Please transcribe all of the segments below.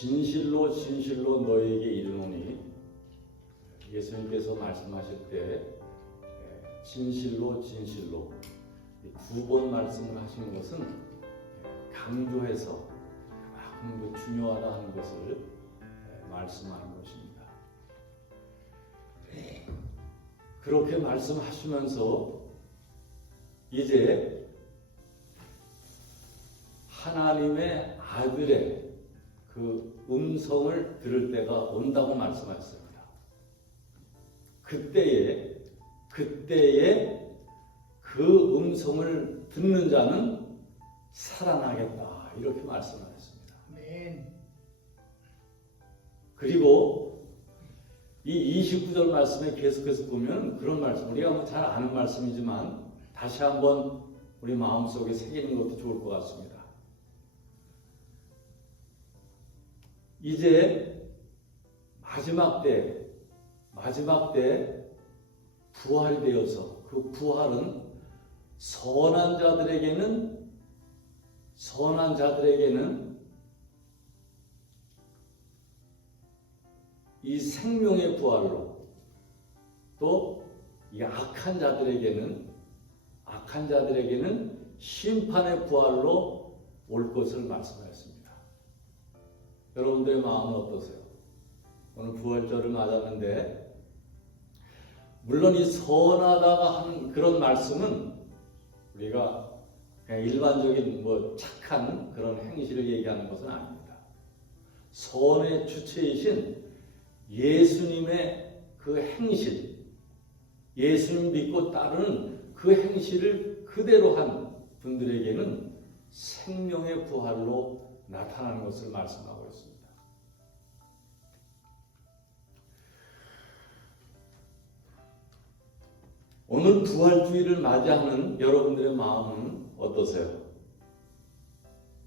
진실로 진실로 너희에게 이르노니, 예수님께서 말씀하실 때 진실로 진실로 두 번 말씀을 하신 것은 강조해서 그만큼 중요하다 하는 것을 말씀하는 것입니다. 그렇게 말씀하시면서 이제 하나님의 아들의 그 음성을 들을 때가 온다고 말씀하셨습니다. 그때에 그 음성을 듣는 자는 살아나겠다, 이렇게 말씀하셨습니다. 아멘. 그리고 이 29절 말씀에 계속해서 보면 그런 말씀, 우리가 잘 아는 말씀이지만 다시 한번 우리 마음속에 새기는 것도 좋을 것 같습니다. 이제 마지막 때 부활이 되어서, 그 부활은 선한 자들에게는 이 생명의 부활로, 또 이 악한 자들에게는 심판의 부활로 올 것을 말씀하셨습니다. 여러분들의 마음은 어떠세요? 오늘 부활절을 맞았는데, 물론 이 선하다가 하는 그런 말씀은 우리가 그냥 일반적인 착한 그런 행실을 얘기하는 것은 아닙니다. 선의 주체이신 예수님의 그 행실, 예수님 믿고 따르는 그 행실을 그대로 한 분들에게는 생명의 부활로 나타나는 것을 말씀하고 있습니다. 오늘 부활주의를 맞이하는 여러분들의 마음은 어떠세요?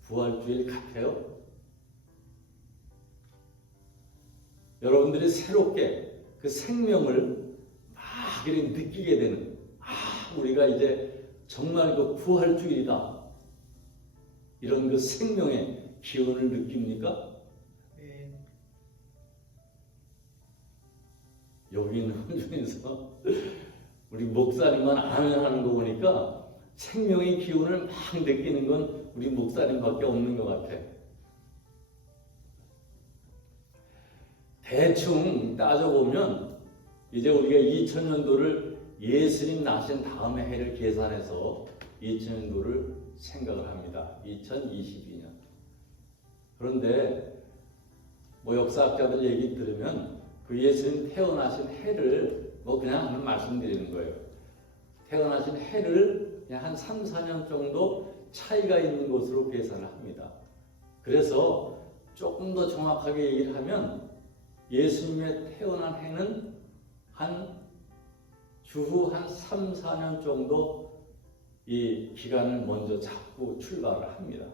부활주일 같아요? 여러분들이 새롭게 그 생명을 막 이렇게 느끼게 되는, 우리가 이제 정말 그 부활주일이다, 이런 그 생명의 기운을 느낍니까? 네. 여기 있는 분 중에서 우리 목사님만 아멘 하는 거 보니까 생명의 기운을 막 느끼는 건 우리 목사님밖에 없는 것 같아. 대충 따져보면 이제 우리가 2000년도를 예수님 나신 다음의 해를 계산해서 2000년도를 생각을 합니다. 2022년. 그런데 역사학자들 얘기 들으면 그 예수님 태어나신 해를 그냥 말씀드리는 거예요. 태어나신 해를 그냥 한 3, 4년 정도 차이가 있는 것으로 계산을 합니다. 그래서 조금 더 정확하게 얘기를 하면 예수님의 태어난 해는 주후 한 3, 4년 정도 이 기간을 먼저 잡고 출발을 합니다.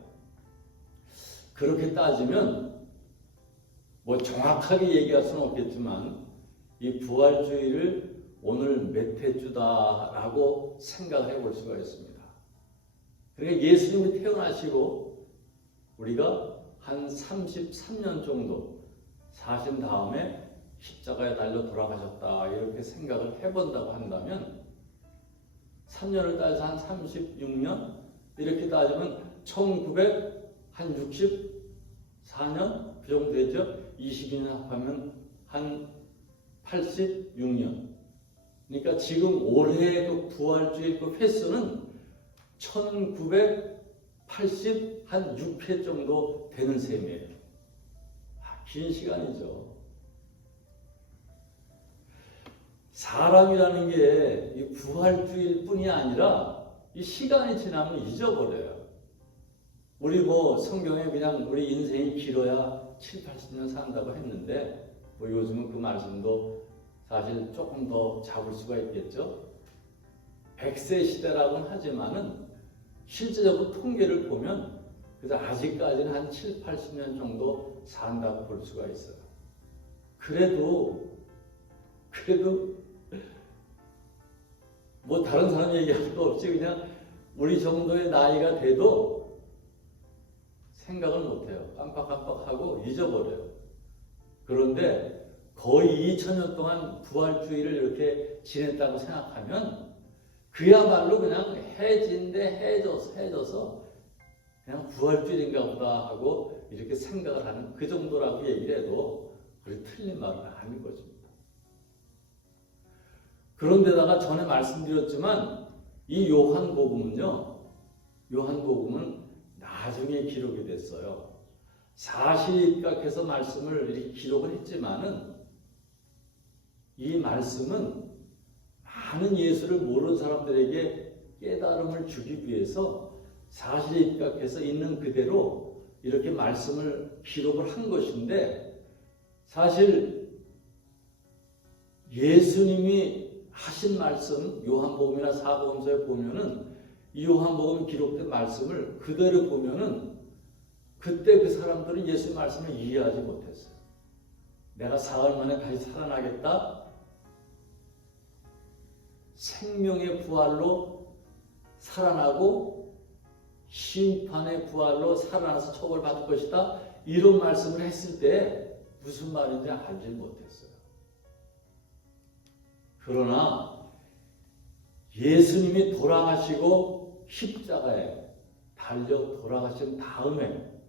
그렇게 따지면 정확하게 얘기할 수는 없겠지만 이 부활주의를 오늘 몇 해주다라고 생각을 해볼 수가 있습니다. 그러니까 예수님이 태어나시고 우리가 한 33년 정도 사신 다음에 십자가에 달려 돌아가셨다, 이렇게 생각을 해본다고 한다면 3년을 따져서 한 36년, 이렇게 따지면 1964년 그 정도 되죠. 22년 합하면 한 86년. 그러니까 지금 올해 그 부활주일 그 횟수는 1986회 정도 되는 셈이에요. 긴 시간이죠. 사람이라는 게 이 부활주일 뿐이 아니라 이 시간이 지나면 잊어버려요. 우리 성경에 그냥 우리 인생이 길어야 7, 80년 산다고 했는데 요즘은 그 말씀도 사실 조금 더 잡을 수가 있겠죠. 100세 시대라고는 하지만은 실제적으로 통계를 보면 그래서 아직까지는 한 7, 80년 정도 산다고 볼 수가 있어요. 그래도 다른 사람 얘기할 거 없이 그냥 우리 정도의 나이가 돼도 생각을 못해요. 깜빡깜빡하고 잊어버려요. 그런데 거의 2000년 동안 부활주의를 이렇게 지냈다고 생각하면 그야말로 그냥 해져서 그냥 부활주의인가 보다 하고 이렇게 생각을 하는 그 정도라고 얘기를 해도 그게 틀린 말은 아닌 것입니다. 그런데다가 전에 말씀드렸지만 이 요한복음은 나중에 기록이 됐어요. 사실에 입각해서 말씀을 이렇게 기록을 했지만은 이 말씀은 많은 예수를 모르는 사람들에게 깨달음을 주기 위해서 사실에 입각해서 있는 그대로 이렇게 말씀을 기록을 한 것인데, 사실 예수님이 하신 말씀, 요한복음이나 사복음서에 보면은 이 요한복음 기록된 말씀을 그대로 보면은 그때 그 사람들은 예수의 말씀을 이해하지 못했어요. 내가 사흘 만에 다시 살아나겠다, 생명의 부활로 살아나고 심판의 부활로 살아나서 처벌받을 것이다, 이런 말씀을 했을 때 무슨 말인지 알지 못했어요. 그러나 예수님이 돌아가시고 십자가에 달려 돌아가신 다음에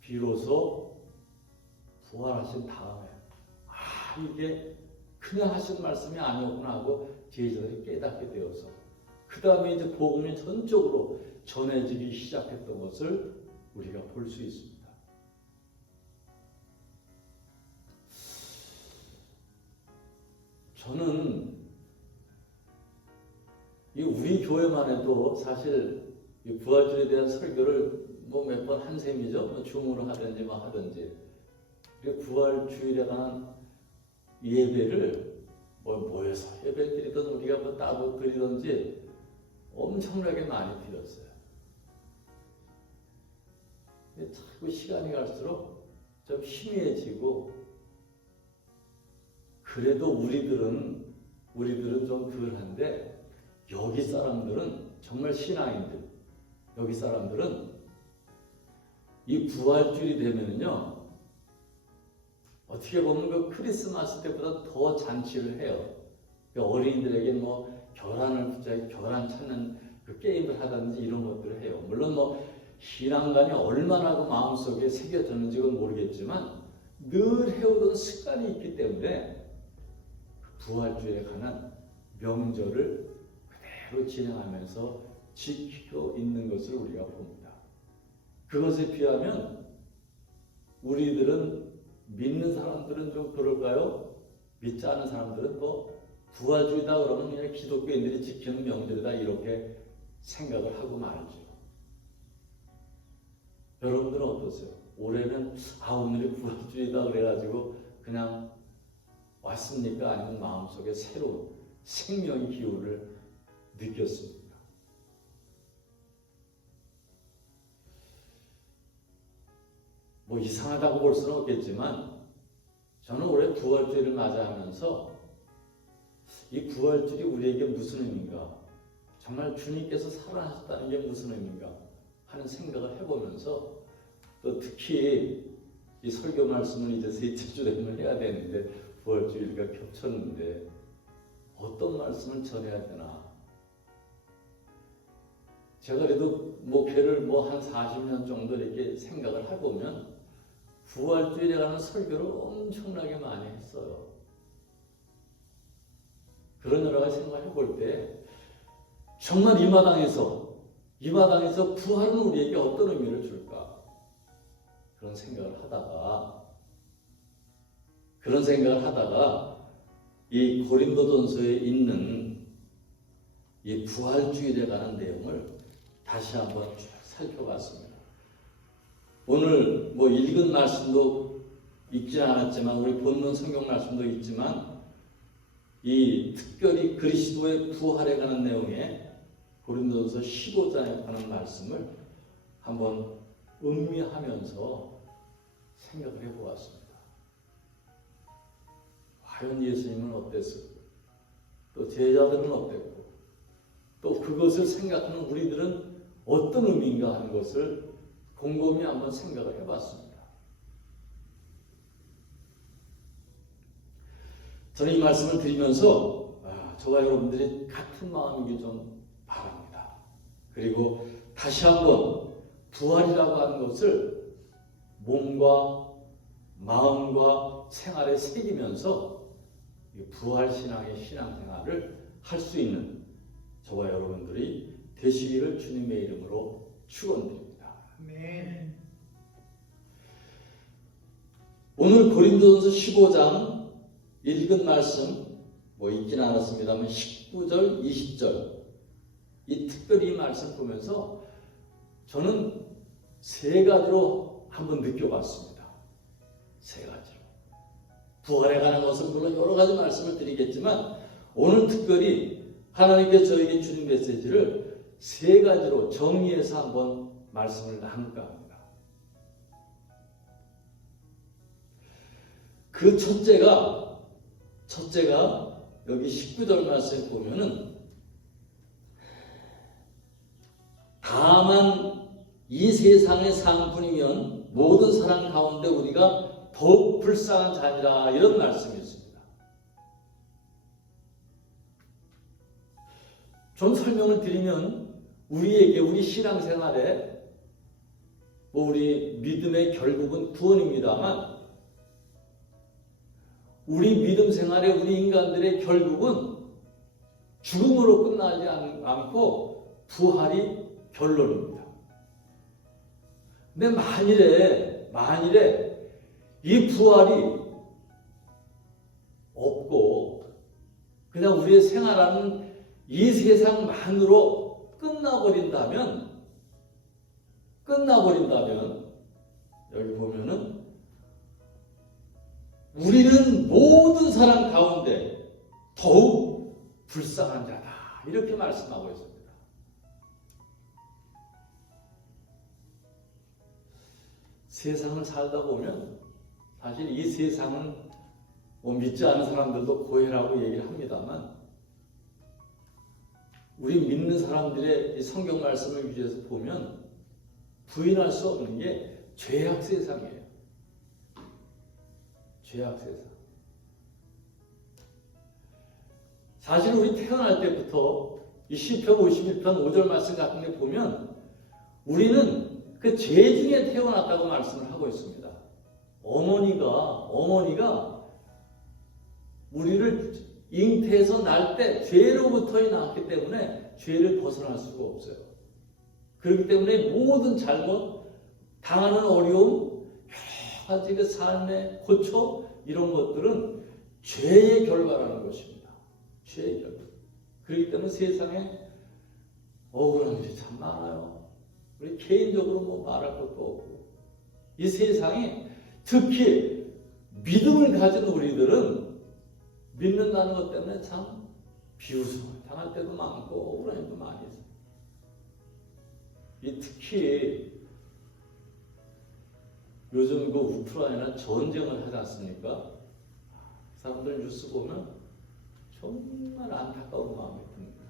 비로소 부활하신 다음에 이게 그냥 하신 말씀이 아니었구나 하고 제자들이 깨닫게 되어서 그 다음에 이제 복음이 전적으로 전해지기 시작했던 것을 우리가 볼 수 있습니다. 저는 우리 교회만 해도 사실 이 부활주의에 대한 설교를 몇 번 한 셈이죠. 줌으로 하든지 하든지. 부활주의에 관한 예배를 모여서 예배를 드리던 우리가 따로 드리던지 엄청나게 많이 드렸어요. 자꾸 시간이 갈수록 좀 희미해지고, 그래도 우리들은 좀 덜한데, 여기 사람들은 정말 신앙인들, 여기 사람들은 이 부활주일이 되면은요, 어떻게 보면 그 크리스마스 때보다 더 잔치를 해요. 어린이들에게 결혼 찾는 그 게임을 하든지 이런 것들을 해요. 물론 신앙관이 얼마나 그 마음속에 새겨졌는지 그건 모르겠지만 늘 해오던 습관이 있기 때문에 부활주일에 관한 명절을 그대로 진행하면서 지키고 있는 것을 우리가 봅니다. 그것에 비하면 우리들은, 믿는 사람들은 좀 그럴까요? 믿지 않은 사람들은 부활주의다 그러면 그냥 기독교인들이 지키는 명절이다 이렇게 생각을 하고 말이죠. 여러분들은 어떠세요? 올해는 오늘이 부활주의다 그래가지고 그냥 왔습니까? 아니면 마음속에 새로운 생명의 기운을 느꼈습니까? 이상하다고 볼 수는 없겠지만 저는 올해 부활주의를 맞이하면서 이 부활주일이 우리에게 무슨 의미인가, 정말 주님께서 살아나셨다는 게 무슨 의미인가 하는 생각을 해보면서, 또 특히 이 설교 말씀을 이제 셋째 주례를 해야 되는데 부활주일과 겹쳤는데 어떤 말씀을 전해야 되나. 제가 그래도 목회를 한 40년 정도 이렇게 생각을 해보면 부활주일에 관한 설교를 엄청나게 많이 했어요. 그런 여러 가지 생각을 해볼 때 정말 이 마당에서 부활은 우리에게 어떤 의미를 줄까? 그런 생각을 하다가 이 고린도전서에 있는 이 부활주일에 관한 내용을 다시 한번 쭉 살펴봤습니다. 오늘 읽은 말씀도 읽지 않았지만 우리 본문 성경 말씀도 있지만 이 특별히 그리스도의 부활에 관한 내용에 고린도전서 15장에 관한 말씀을 한번 음미하면서 생각을 해보았습니다. 과연 예수님은 어땠을까? 또 제자들은 어땠고, 또 그것을 생각하는 우리들은 어떤 의미인가 하는 것을 곰곰이 한번 생각을 해봤습니다. 저는 이 말씀을 드리면서 저와 여러분들이 같은 마음이길 좀 바랍니다. 그리고 다시 한번 부활이라고 하는 것을 몸과 마음과 생활에 새기면서 부활신앙의 신앙생활을 할 수 있는 저와 여러분들이 되시기를 주님의 이름으로 축원드립니다. 아멘. 오늘 고린도전서 15장 읽은 말씀 읽진 않았습니다만 19절, 20절 이 특별히 이 말씀 보면서 저는 세 가지로 한번 느껴봤습니다. 세 가지로. 부활에 관한 것은 물론 여러 가지 말씀을 드리겠지만 오늘 특별히 하나님께서 저에게 주신 메시지를 세 가지로 정리해서 한번 말씀을 나눌까 합니다. 그 첫째가 여기 19절 말씀에 보면은 다만 이 세상의 상뿐이면 모든 사람 가운데 우리가 더욱 불쌍한 자니라 이런 말씀이 있습니다. 좀 설명을 드리면 우리에게 우리 신앙생활에 우리 믿음의 결국은 구원입니다만 우리 믿음 생활에 우리 인간들의 결국은 죽음으로 끝나지 않고 부활이 결론입니다. 근데 만일에 이 부활이 없고 그냥 우리의 생활하는 이 세상만으로 끝나버린다면 여기 보면은 우리는 모든 사람 가운데 더욱 불쌍한 자다 이렇게 말씀하고 있습니다. 세상을 살다 보면 사실 이 세상은 믿지 않은 사람들도 고해라고 얘기를 합니다만 우리 믿는 사람들의 이 성경 말씀을 위해서 보면 부인할 수 없는 게 죄악 세상이에요. 죄악 세상. 사실 우리 태어날 때부터 이 시편 51편 5절 말씀 같은 데 보면 우리는 그 죄 중에 태어났다고 말씀을 하고 있습니다. 어머니가 우리를 잉태해서 날 때 죄로부터 나왔기 때문에 죄를 벗어날 수가 없어요. 그렇기 때문에 모든 잘못, 당하는 어려움, 여러 가지 그 삶의 고초 이런 것들은 죄의 결과라는 것입니다. 죄의 결과. 그렇기 때문에 세상에 억울한 일이 참 많아요. 우리 개인적으로 말할 것도 없고 이 세상에 특히 믿음을 가진 우리들은 믿는다는 것 때문에 참 비웃음을 당할 때도 많고 억울한 일도 많이 있어요. 특히 요즘 그 우크라이나 전쟁을 하지 않습니까? 사람들 뉴스 보면 정말 안타까운 마음이 듭니다.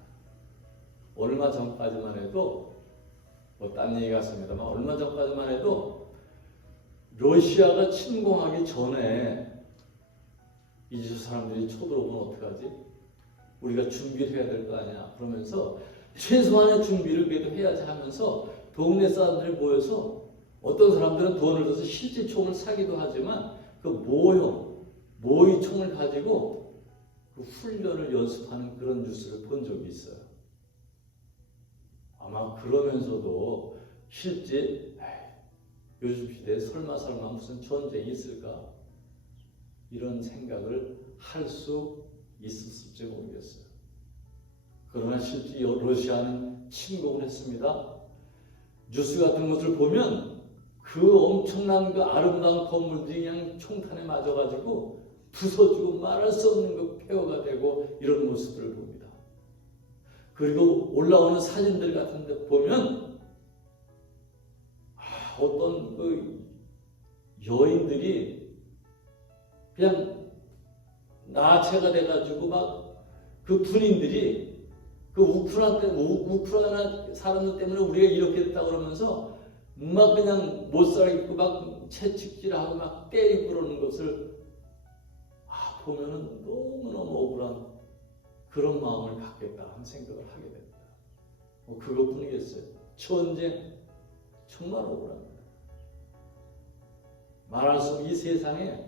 얼마 전까지만 해도 딴 얘기 같습니다만 얼마 전까지만 해도 러시아가 침공하기 전에 이제 사람들이 쳐들어오면 어떡하지? 우리가 준비를 해야 될 거 아니야? 그러면서 최소한의 준비를 그래도 해야지 하면서 동네 사람들이 모여서 어떤 사람들은 돈을 들어서 실제 총을 사기도 하지만 그 모의 총을 가지고 그 훈련을 연습하는 그런 뉴스를 본 적이 있어요. 아마 그러면서도 실제 요즘 시대에 설마 무슨 전쟁이 있을까? 이런 생각을 할 수 있었을지 모르겠어요. 그러나 실제 러시아는 침공을 했습니다. 뉴스 같은 것을 보면 그 엄청난 그 아름다운 건물들이 그냥 총탄에 맞아가지고 부서지고 말할 수 없는 그 폐허가 되고 이런 모습들을 봅니다. 그리고 올라오는 사진들 같은 데 보면 어떤 그 여인들이 그냥 나체가 돼가지고 막 그 군인들이 그 우크라이나 사람들 때문에 우리가 이렇게 됐다 그러면서 막 그냥 못 살겠고 막 채찍질하고 막 때리고 그러는 것을 보면은 너무너무 억울한 그런 마음을 갖겠다 하는 생각을 하게 됩니다. 그것뿐이겠어요. 전쟁 정말 억울합니다. 말할 수 없이 이 세상에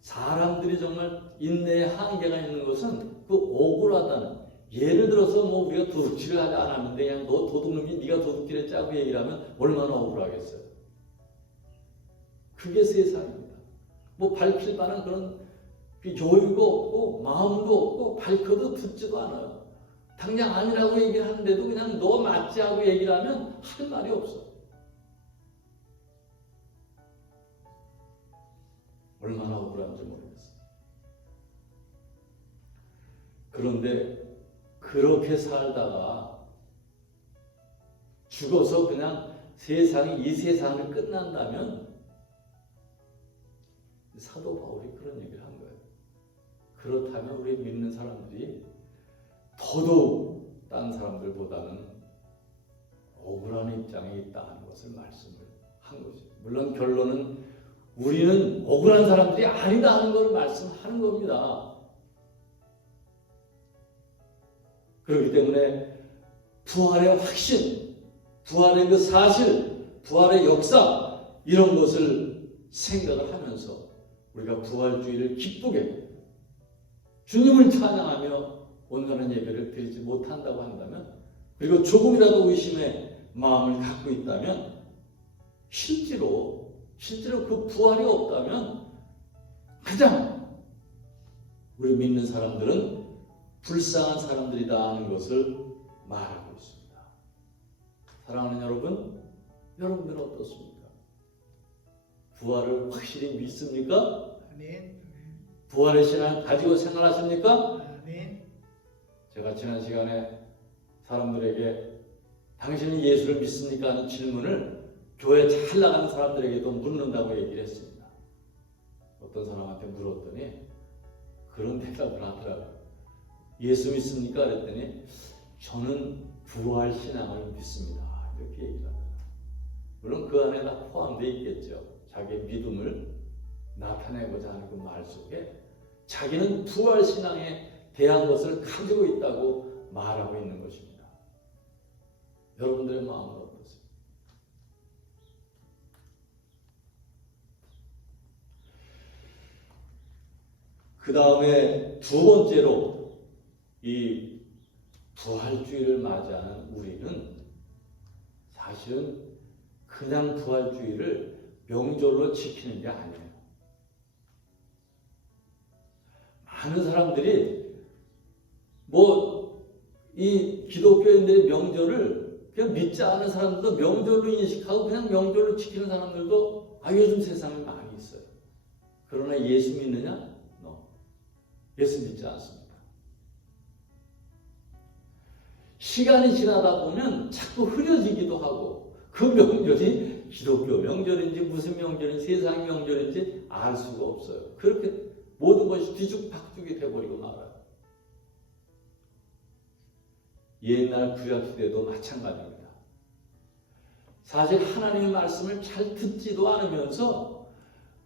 사람들이 정말 인내의 한계가 있는 것은 그 억울하다는, 예를 들어서 뭐 우리가 도둑질을 하지 않았는데 그냥 너 도둑놈이 네가 도둑질했지 하고 얘기를 하면 얼마나 억울하겠어요. 그게 세상입니다. 뭐 밝힐 만한 그런 여유가 없고 마음도 없고 밝혀도 듣지도 않아요. 당장 아니라고 얘기를 하는데도 그냥 너 맞지 하고 얘기를 하면 할 말이 없어. 얼마나 억울한지 모르겠어요. 그런데 그렇게 살다가 죽어서 그냥 세상이 이 세상을 끝난다면 사도 바울이 그런 얘기를 한 거예요. 그렇다면 우리 믿는 사람들이 더더욱 다른 사람들보다는 억울한 입장에 있다는 것을 말씀을 한 거죠. 물론 결론은 우리는 억울한 사람들이 아니다 하는 걸 말씀하는 겁니다. 그렇기 때문에 부활의 확신, 부활의 그 사실, 부활의 역사 이런 것을 생각을 하면서 우리가 부활주의를 기쁘게 주님을 찬양하며 온전한 예배를 드리지 못한다고 한다면, 그리고 조금이라도 의심의 마음을 갖고 있다면, 실제로 그 부활이 없다면 가장 우리 믿는 사람들은 불쌍한 사람들이다 하는 것을 말하고 있습니다. 사랑하는 여러분, 여러분들은 어떻습니까? 부활을 확실히 믿습니까? 아멘. 부활의 신앙을 가지고 생활하십니까? 아멘. 제가 지난 시간에 사람들에게 당신은 예수를 믿습니까? 하는 질문을 교회 잘 나가는 사람들에게도 묻는다고 얘기를 했습니다. 어떤 사람한테 물었더니 그런 대답을 하더라고요. 예수 믿습니까? 그랬더니 저는 부활 신앙을 믿습니다. 이렇게 얘기를 하더라고요. 물론 그 안에 다 포함되어 있겠죠. 자기의 믿음을 나타내고자 하는 그 말 속에 자기는 부활 신앙에 대한 것을 가지고 있다고 말하고 있는 것입니다. 여러분들의 마음은 어떠세요? 그 다음에 두 번째로 이 부활주의를 맞이하는 우리는 사실은 그냥 부활주의를 명절로 지키는 게 아니에요. 많은 사람들이 이 기독교인들의 명절을 그냥 믿지 않은 사람들도 명절로 인식하고 그냥 명절로 지키는 사람들도 요즘 세상에 많이 있어요. 그러나 예수 믿느냐? 예수 믿지 않습니다. 시간이 지나다 보면 자꾸 흐려지기도 하고 그 명절이 기독교 명절인지 무슨 명절인지 세상의 명절인지 알 수가 없어요. 그렇게 모든 것이 뒤죽박죽이 돼버리고 말아요. 옛날 구약시대도 마찬가지입니다. 사실 하나님의 말씀을 잘 듣지도 않으면서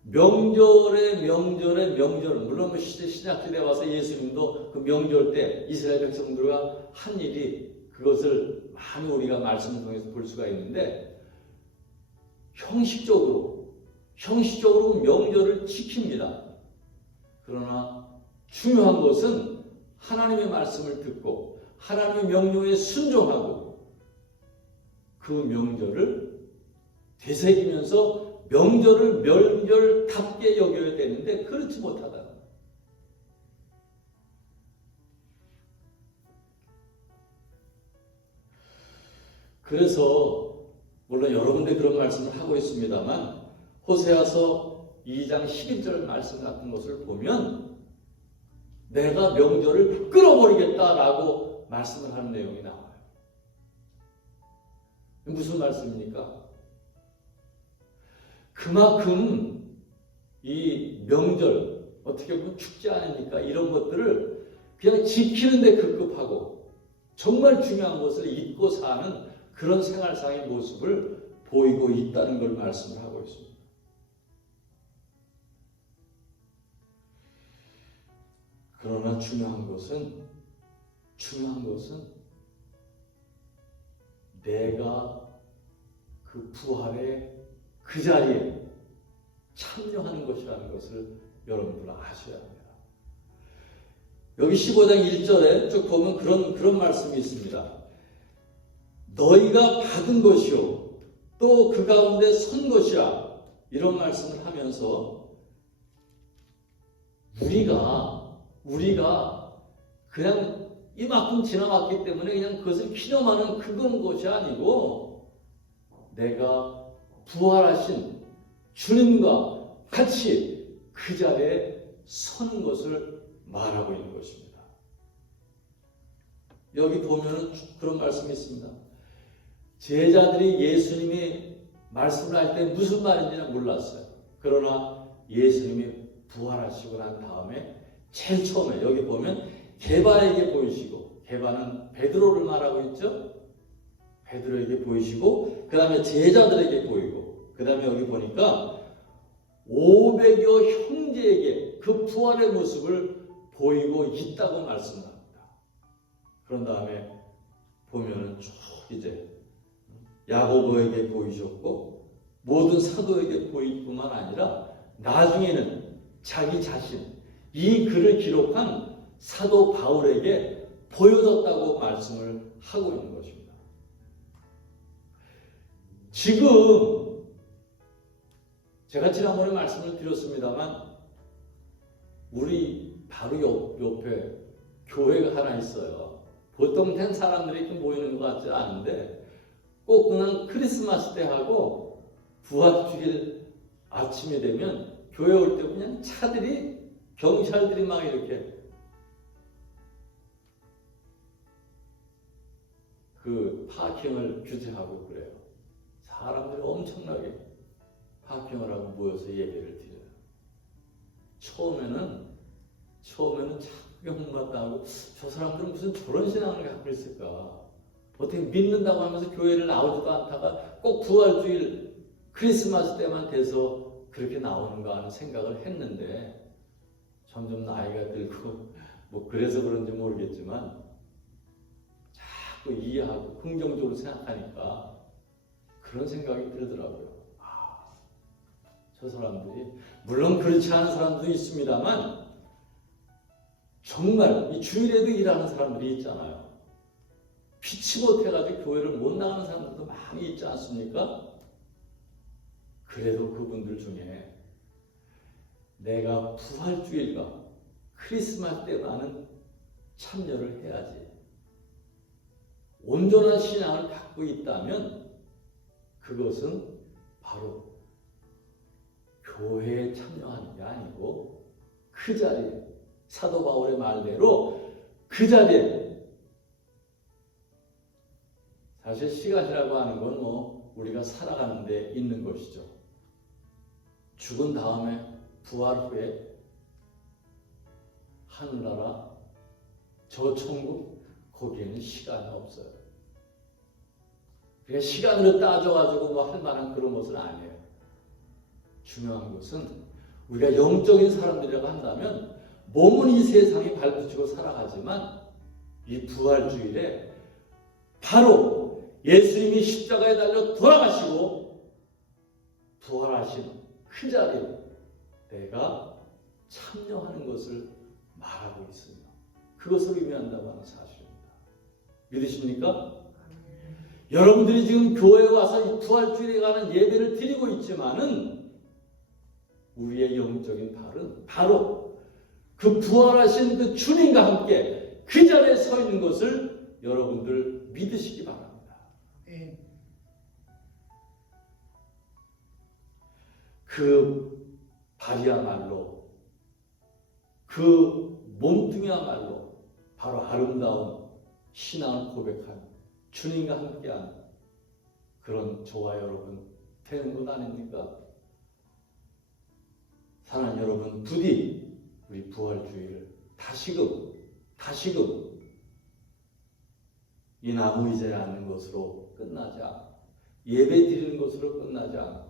명절에 물론 신약시대에 와서 예수님도 그 명절 때 이스라엘 백성들과 한 일이, 그것을 많이 우리가 말씀을 통해서 볼 수가 있는데, 형식적으로 명절을 지킵니다. 그러나 중요한 것은 하나님의 말씀을 듣고 하나님의 명령에 순종하고 그 명절을 되새기면서 명절을 명절답게 여겨야 되는데 그렇지 못하다는 거예요. 그래서 물론 여러 군데 그런 말씀을 하고 있습니다만 호세아서 2장 11절 말씀 같은 것을 보면 내가 명절을 끊어버리겠다라고 말씀을 하는 내용이 나와요. 무슨 말씀입니까? 그만큼 이 명절, 어떻게 보면 축제 아닙니까? 이런 것들을 그냥 지키는 데 급급하고 정말 중요한 것을 잊고 사는 그런 생활상의 모습을 보이고 있다는 걸 말씀을 하고 있습니다. 그러나 중요한 것은 내가 그 부활의 그 자리에 참여하는 것이라는 것을 여러분들 아셔야 합니다. 여기 15장 1절에 쭉 보면 그런 말씀이 있습니다. 너희가 받은 것이요 또 그 가운데 선 것이라, 이런 말씀을 하면서 우리가 그냥 이만큼 지나왔기 때문에 그냥 그것을 기념하는 그건 것이 아니고, 내가 부활하신 주님과 같이 그 자리에 서는 것을 말하고 있는 것입니다. 여기 보면은 그런 말씀이 있습니다. 제자들이 예수님이 말씀을 할 때 무슨 말인지는 몰랐어요. 그러나 예수님이 부활하시고 난 다음에 제일 처음에 여기 보면 게바에게 보이시고, 게바는 베드로를 말하고 있죠. 베드로에게 보이시고, 그 다음에 제자들에게 보이고, 그 다음에 여기 보니까 500여 형제에게 그 부활의 모습을 보이고 있다고 말씀합니다. 그런 다음에 보면은 쭉 이제 야고보에게 보이셨고, 모든 사도에게 보일 뿐만 아니라 나중에는 자기 자신, 이 글을 기록한 사도 바울에게 보여졌다고 말씀을 하고 있는 것입니다. 지금 제가 지난번에 말씀을 드렸습니다만, 우리 바로 옆에 교회가 하나 있어요. 보통 된 사람들이 이렇게 모이는 것 같지 않은데, 꼭 그냥 크리스마스 때 하고 부활주일 아침이 되면 교회 올 때 그냥 차들이, 경찰들이 막 이렇게 그 파킹을 규제하고 그래요. 사람들이 엄청나게 파킹을 하고 모여서 예배를 드려요. 처음에는 자꾸 흥분하고, 저 사람들은 무슨 저런 신앙을 갖고 있을까? 어떻게 믿는다고 하면서 교회를 나오지도 않다가 꼭 부활주일 크리스마스 때만 돼서 그렇게 나오는가 하는 생각을 했는데, 점점 나이가 들고 뭐 그래서 그런지 모르겠지만 자꾸 이해하고 긍정적으로 생각하니까 그런 생각이 들더라고요. 저 사람들이, 물론 그렇지 않은 사람도 있습니다만, 정말 이 주일에도 일하는 사람들이 있잖아요. 피치 못해가지고 교회를 못 나가는 사람들도 많이 있지 않습니까? 그래도 그분들 중에 내가 부활주일과 크리스마스 때만은 참여를 해야지, 온전한 신앙을 갖고 있다면 그것은 바로 교회에 참여하는 게 아니고 그 자리에, 사도 바울의 말대로 그 자리에, 사실 시간이라고 하는 건 뭐 우리가 살아가는 데 있는 것이죠. 죽은 다음에 부활 후에 하늘나라, 저 천국, 거기에는 시간이 없어요. 그러니까 시간으로 따져가지고 뭐 할 만한 그런 것은 아니에요. 중요한 것은 우리가 영적인 사람들이라고 한다면 몸은 이 세상에 발붙이고 살아가지만 이 부활주일에 바로 예수님이 십자가에 달려 돌아가시고 부활하신 그 자리에 내가 참여하는 것을 말하고 있습니다. 그것을 의미한다고 하는 사실입니다. 믿으십니까? 여러분들이 지금 교회에 와서 이 부활주일에 관한 예배를 드리고 있지만은 우리의 영적인 발은 바로 그 부활하신 그 주님과 함께 그 자리에 서 있는 것을 여러분들 믿으시기 바랍니다. 그 발이야말로, 그 몸뚱이야말로 바로 아름다운 신앙을 고백한 주님과 함께한 그런 저와 여러분 되는 것 아닙니까? 사랑하는 여러분, 부디 우리 부활주의를 다시금 이 나무 이제라는 것으로 끝나지 않고 예배 드리는 것으로 끝나지 않고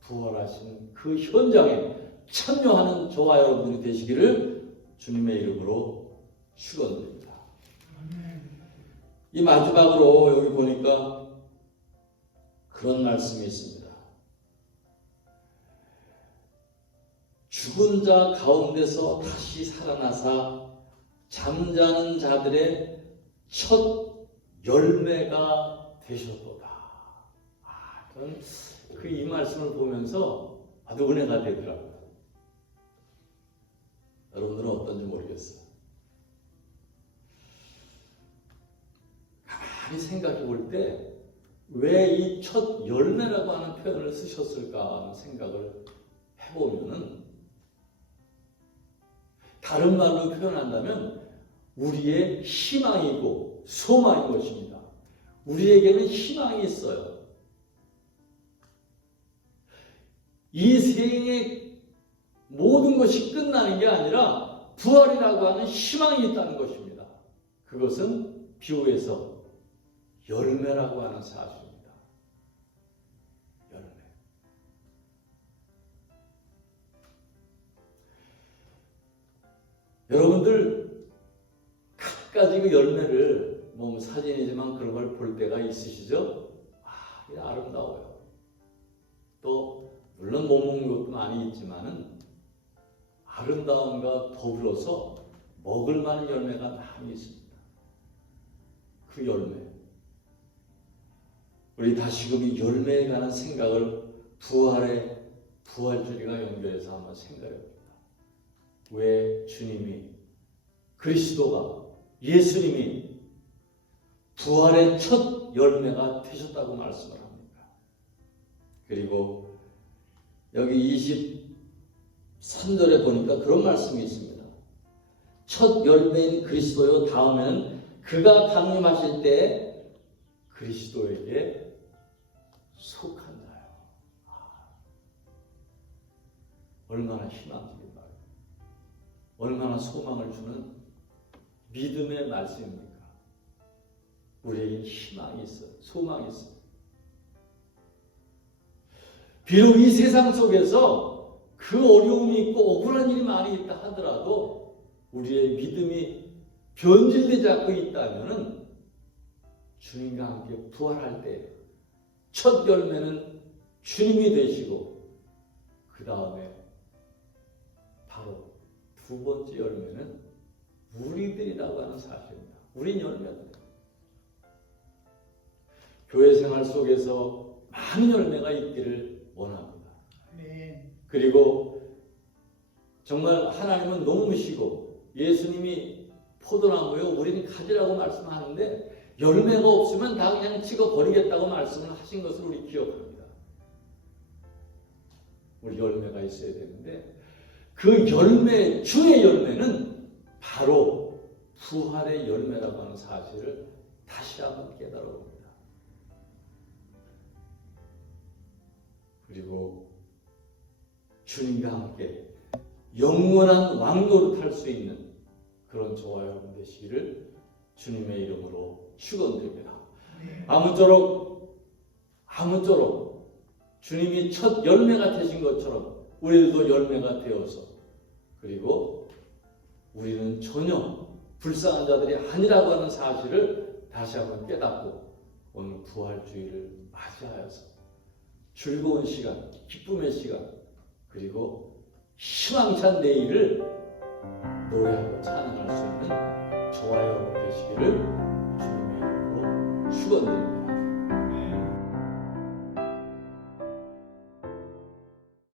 부활하신 그 현장에 참여하는 저와 여러분이 되시기를 주님의 이름으로 축원드립니다. 이 마지막으로 여기 보니까 그런 말씀이 있습니다. 죽은 자 가운데서 다시 살아나사 잠자는 자들의 첫 열매가 되셨도다. 저는 그 이 말씀을 보면서 아주 은혜가 되더라고요. 여러분들은 어떤지 모르겠어요. 가만히 생각해 볼 때 왜 이 첫 열매라고 하는 표현을 쓰셨을까 하는 생각을 해보면은, 다른 말로 표현한다면 우리의 희망이고 소망인 것입니다. 우리에게는 희망이 있어요. 이 생의 모든 것이 끝나는 게 아니라 부활이라고 하는 희망이 있다는 것입니다. 그것은 비유에서 열매라고 하는 사실입니다. 열매. 여러분들 갖가지 그 열매를 사진이지만 그런 걸 볼 때가 있으시죠? 이게 아름다워요. 또 물론 못 먹는 것도 많이 있지만은 아름다움과 더불어서 먹을 만한 열매가 많이 있습니다. 그 열매. 우리 다시금 이 열매에 관한 생각을 부활주의가 연결해서 한번 생각해 봅니다. 왜 주님이, 그리스도가, 예수님이 부활의 첫 열매가 되셨다고 말씀을 합니까? 그리고 여기 23절에 보니까 그런 말씀이 있습니다. 첫 열매인 그리스도요, 다음에는 그가 강림하실 때 그리스도에게 속한 자요. 얼마나 희망적인 말이에요. 얼마나 소망을 주는 믿음의 말씀입니까? 우리에게 희망이 있어요. 소망이 있어요. 비록 이 세상 속에서 그 어려움이 있고 억울한 일이 많이 있다 하더라도 우리의 믿음이 변질되지 않고 있다면 주님과 함께 부활할 때 첫 열매는 주님이 되시고 그 다음에 바로 두 번째 열매는 우리들이라고 하는 사실입니다. 우린 열매들. 교회 생활 속에서 많은 열매가 있기를 원합니다. 그리고 정말 하나님은 농부시고 예수님이 포도나무요 우리는 가지라고 말씀하는데 열매가 없으면 다 그냥 찍어버리겠다고 말씀을 하신 것을 우리 기억합니다. 우리 열매가 있어야 되는데 그 열매 중의 열매는 바로 부활의 열매라고 하는 사실을 다시 한번 깨달아 봅니다. 그리고 주님과 함께 영원한 왕노릇할 수 있는 그런 저와 여러분 되시기를 주님의 이름으로 축원드립니다. 아무쪼록 주님이 첫 열매가 되신 것처럼 우리들도 열매가 되어서 그리고 우리는 전혀 불쌍한 자들이 아니라고 하는 사실을 다시 한번 깨닫고 오늘 부활주의를 맞이하여서 즐거운 시간, 기쁨의 시간 그리고 희망찬 내일을 노래하고 찬양할 수 있는 저와 여러분 되시기를 주님의 이름으로 축원드립니다.